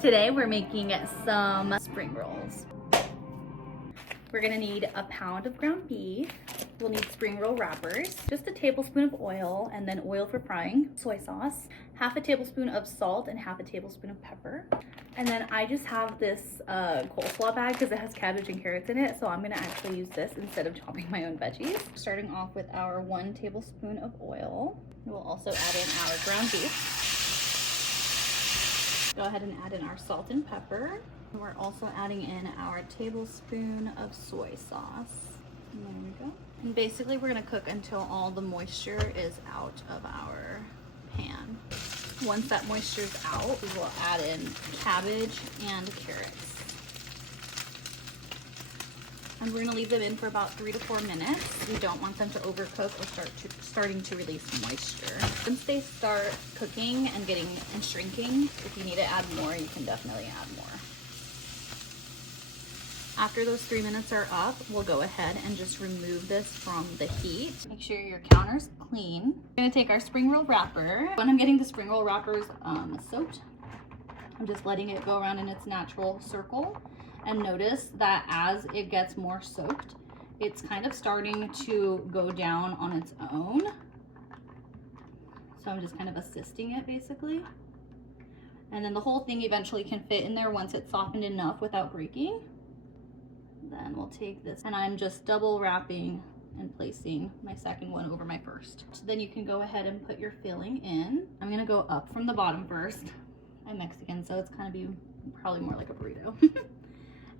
Today we're making some spring rolls. We're gonna need a pound of ground beef. We'll need spring roll wrappers, just a tablespoon of oil, and then oil for frying, soy sauce, half a tablespoon of salt, and half a tablespoon of pepper. And then I just have this coleslaw bag because it has cabbage and carrots in it, so I'm gonna actually use this instead of chopping my own veggies. Starting off with our 1 tablespoon of oil. We'll also add in our ground beef. Go ahead and add in our salt and pepper. We're also adding in our tablespoon of soy sauce. And there we go. And basically we're gonna cook until all the moisture is out of our pan. Once that moisture is out, we will add in cabbage and carrots. And we're gonna leave them in for about 3 to 4 minutes. We don't want them to overcook or starting to release moisture. Once they start cooking and shrinking, if you need to add more, you can definitely add more. After those 3 minutes are up, we'll go ahead and just remove this from the heat. Make sure your counter's clean. We're gonna take our spring roll wrapper. When I'm getting the spring roll wrappers soaked, I'm just letting it go around in its natural circle. And notice that as it gets more soaked, it's kind of starting to go down on its own. So I'm just kind of assisting it basically. And then the whole thing eventually can fit in there once it's softened enough without breaking. Then we'll take this and I'm just double wrapping and placing my second one over my first. So then you can go ahead and put your filling in. I'm gonna go up from the bottom first. I'm Mexican, so it's kind of probably more like a burrito.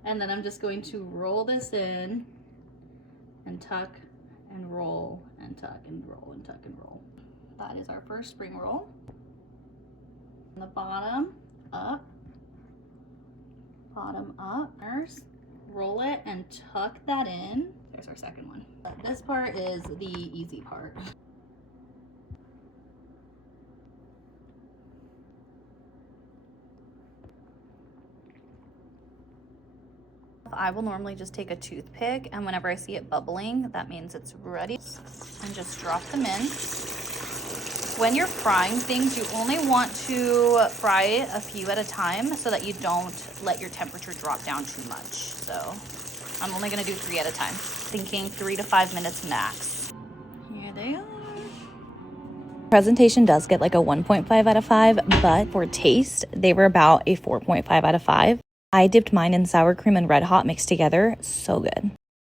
And then I'm just going to roll this in and tuck and roll and tuck and roll and tuck and roll. That is our first spring roll. From the bottom up, first. Roll it and tuck that in. There's our second one. But this part is the easy part. I will normally just take a toothpick, and whenever I see it bubbling, that means it's ready. And just drop them in. When you're frying things, you only want to fry a few at a time so that you don't let your temperature drop down too much. So I'm only gonna do 3 at a time, thinking 3 to 5 minutes max. Here they are. Presentation does get like a 1.5 out of 5, but for taste, they were about a 4.5 out of 5. I dipped mine in sour cream and Red Hot mixed together. So good.